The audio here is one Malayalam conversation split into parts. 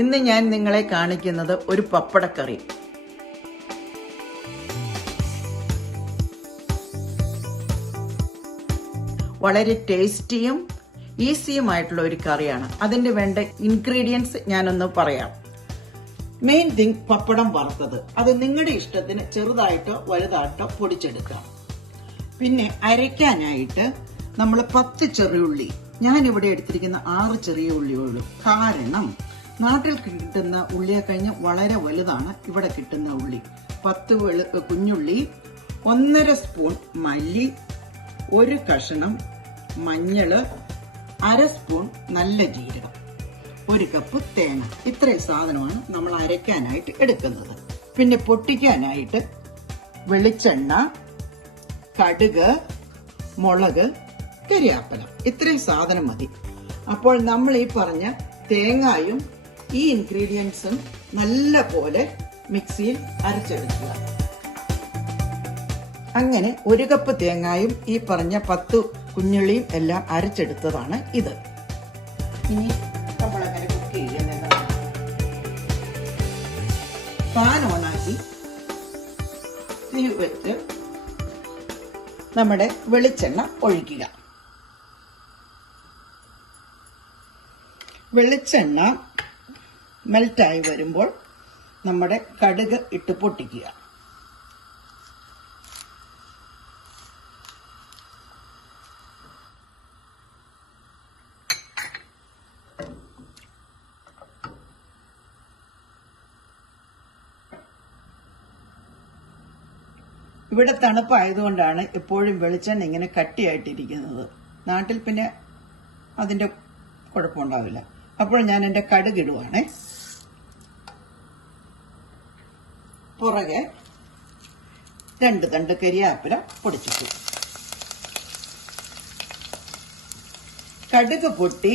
ഇന്ന് ഞാൻ നിങ്ങളെ കാണിക്കുന്നത് ഒരു പപ്പടക്കറി. വളരെ ടേസ്റ്റിയും ഈസിയുമായിട്ടുള്ള ഒരു കറിയാണ്. അതിന് വേണ്ട ഇൻഗ്രീഡിയൻസ് ഞാനൊന്ന് പറയാം. മെയിൻ തിങ് പപ്പടം വറുത്തത്. അത് നിങ്ങളുടെ ഇഷ്ടത്തിന് ചെറുതായിട്ടോ വലുതായിട്ടോ പൊടിച്ചെടുക്കാം. പിന്നെ അരയ്ക്കാനായിട്ട് നമ്മൾ 10 ചെറിയുള്ളി, ഞാനിവിടെ എടുത്തിരിക്കുന്ന 6 ചെറിയ ഉള്ളിയുള്ളൂ. കാരണം നാട്ടിൽ കിട്ടുന്ന ഉള്ളിയെ കഴിഞ്ഞ് വളരെ വലുതാണ് ഇവിടെ കിട്ടുന്ന ഉള്ളി. 10 കുഞ്ഞുള്ളി, 1.5 സ്പൂൺ മല്ലി, 1 കഷണം മഞ്ഞള്, 1/2 സ്പൂൺ നല്ല ജീരകം, 1 കപ്പ് തേങ്ങ. ഇത്രയും സാധനമാണ് നമ്മൾ അരയ്ക്കാനായിട്ട് എടുക്കുന്നത്. പിന്നെ പൊട്ടിക്കാനായിട്ട് വെളിച്ചെണ്ണ, കടുക്, മുളക്, കരിയാപ്പല, ഇത്രയും സാധനം മതി. അപ്പോൾ നമ്മൾ ഈ പറഞ്ഞ തേങ്ങായും ഈ ഇൻഗ്രീഡിയൻസും നല്ല പോലെ മിക്സിയിൽ അരച്ചെടുക്കുക. അങ്ങനെ 1 കപ്പ് തേങ്ങായും ഈ പറഞ്ഞ 10 കുഞ്ഞുള്ളിയും എല്ലാം അരച്ചെടുത്തതാണ് ഇത്. ഇനി നമ്മളങ്ങനെ കുക്ക് ചെയ്യുന്നത്, പാൻ ഓണാക്കി തീ വെച്ച് നമ്മുടെ വെളിച്ചെണ്ണ ഒഴിക്കുക. വെളിച്ചെണ്ണ മെൽറ്റായി വരുമ്പോൾ നമ്മുടെ കടുക് ഇട്ട് പൊട്ടിക്കുക. ഇവിടെ തണുപ്പായതുകൊണ്ടാണ് എപ്പോഴും വെളിച്ചെണ്ണ ഇങ്ങനെ കട്ടിയായിട്ടിരിക്കുന്നത്. നാട്ടിൽ പിന്നെ അതിന്റെ കുഴപ്പമുണ്ടാവില്ല. അപ്പോൾ ഞാൻ എൻ്റെ കടുക് ഇടുവാണേ. പുറകെ 2 തണ്ട് കരിയാപ്പില പൊടിച്ചിട്ടു. കടുക് പൊട്ടി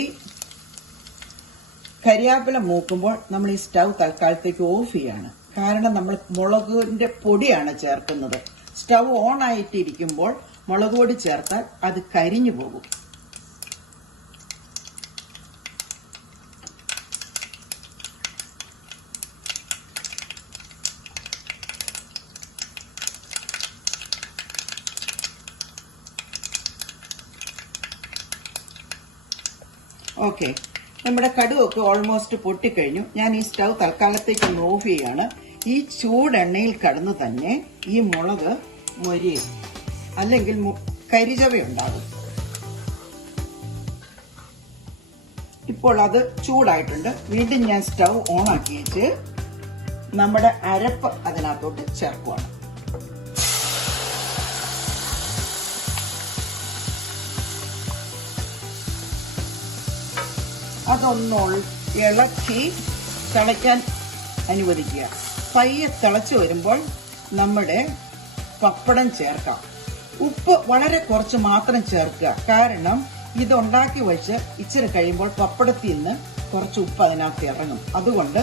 കരിയാപ്പില മൂക്കുമ്പോൾ നമ്മൾ ഈ സ്റ്റൗ തൽക്കാലത്തേക്ക് ഓഫ് ചെയ്യാണ്. കാരണം നമ്മൾ മുളകിന്റെ പൊടിയാണ് ചേർക്കുന്നത്. സ്റ്റൗ ഓൺ ആയിട്ടിരിക്കുമ്പോൾ മുളക് പൊടി ചേർത്താൽ അത് കരിഞ്ഞു പോകും. ഓക്കെ, നമ്മുടെ കടുവൊക്കെ ഓൾമോസ്റ്റ് പൊട്ടിക്കഴിഞ്ഞു. ഞാൻ ഈ സ്റ്റൗ തൽക്കാലത്തേക്ക് ഒന്ന് ഓഫ് ചെയ്യാണ്. ഈ ചൂടെണ്ണയിൽ കടന്ന് തന്നെ ഈ മുളക് മൊരിയും, അല്ലെങ്കിൽ കരിചവയുണ്ടാകും. ഇപ്പോൾ അത് ചൂടായിട്ടുണ്ട്. വീണ്ടും ഞാൻ സ്റ്റൗ ഓൺ ആക്കി വെച്ച് നമ്മുടെ അരപ്പ് അതിനകത്തോട്ട് ചേർക്കുവാണ്. അതൊന്ന് ഇളക്കി തിളയ്ക്കാൻ അനുവദിക്കുക. പയ്യെ തിളച്ചു വരുമ്പോൾ നമ്മുടെ പപ്പടം ചേർക്കാം. ഉപ്പ് വളരെ കുറച്ച് മാത്രം ചേർക്കുക. കാരണം ഇതുണ്ടാക്കി വെച്ച് ഇച്ചിരി കഴിയുമ്പോൾ പപ്പടത്തിൽ നിന്ന് കുറച്ച് ഉപ്പ് അതിനകത്ത് ഇറങ്ങും. അതുകൊണ്ട്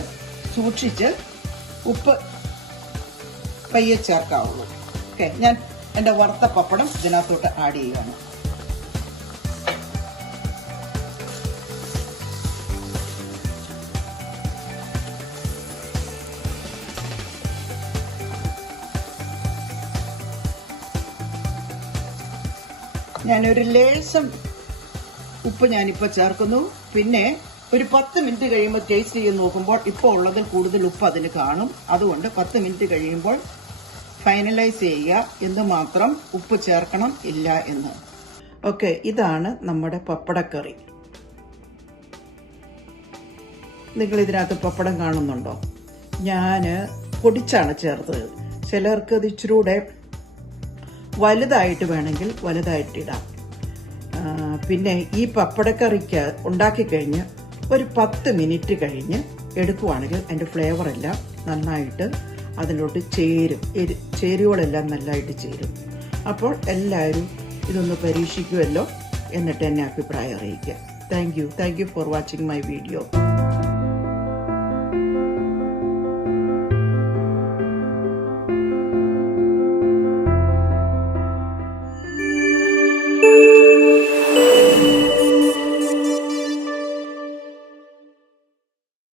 സൂക്ഷിച്ച് ഉപ്പ് പയ്യെ ചേർക്കാവുള്ളൂ. ഓക്കെ, ഞാൻ എൻ്റെ വറുത്ത പപ്പടം ഇതിനകത്തോട്ട് ആഡ് ചെയ്യുകയാണ്. ഞാനൊരു ലേശം ഉപ്പ് ഞാനിപ്പോൾ ചേർക്കുന്നു. പിന്നെ ഒരു 10 മിനിറ്റ് കഴിയുമ്പോൾ ടേസ്റ്റ് ചെയ്ത് നോക്കുമ്പോൾ ഇപ്പോൾ ഉള്ളതിൽ കൂടുതൽ ഉപ്പ് അതിന് കാണും. അതുകൊണ്ട് 10 മിനിറ്റ് കഴിയുമ്പോൾ ഫൈനലൈസ് ചെയ്യുക എന്തുമാത്രം ഉപ്പ് ചേർക്കണം ഇല്ല എന്ന്. ഓക്കെ, ഇതാണ് നമ്മുടെ പപ്പടക്കറി. നിങ്ങൾ ഇതിനകത്ത് പപ്പടം കാണുന്നുണ്ടോ? ഞാൻ പൊടിച്ചാണ് ചേർത്തത്. ചിലർക്ക് ഇത് ഇച്ചിരൂടെ വലുതായിട്ട് വേണമെങ്കിൽ വലുതായിട്ടിടാം. പിന്നെ ഈ പപ്പടക്കറിക്ക് ഉണ്ടാക്കി കഴിഞ്ഞ് ഒരു 10 മിനിറ്റ് കഴിഞ്ഞ് എടുക്കുവാണെങ്കിൽ അതിൻ്റെ ഫ്ലേവറെല്ലാം നന്നായിട്ട് അതിലോട്ട് ചേരും. ചേരുവകളെല്ലാം നല്ലതായിട്ട് ചേരും. അപ്പോൾ എല്ലാവരും ഇതൊന്ന് പരീക്ഷിക്കുമല്ലോ. എന്നിട്ട് എന്നെ അഭിപ്രായം അറിയിക്കുക. Thank you for watching my video.